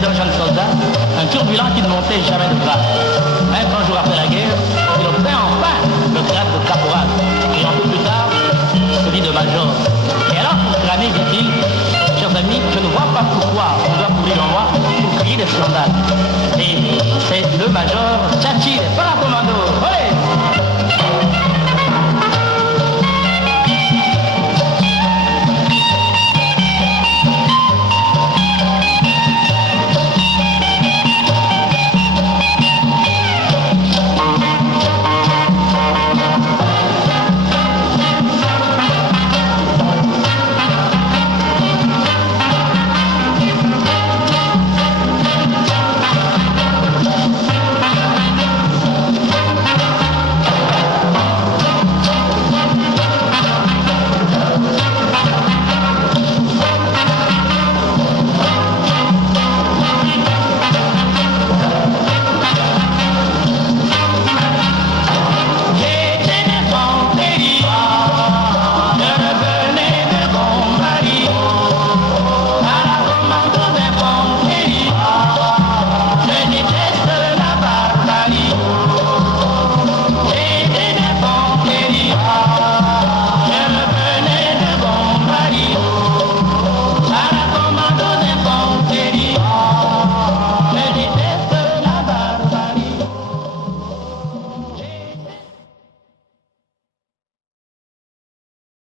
d'un jeune soldat, un turbulent qui ne montait jamais de grade. 20 jours après la guerre, il obtint enfin le grade de caporal, et un peu plus tard, celui de major. Et alors, pour crâner, dit-il, chers amis, je ne vois pas pourquoi on doit courir en moi pour crier des scandales. Et c'est le major Tchatchi, des paracommando.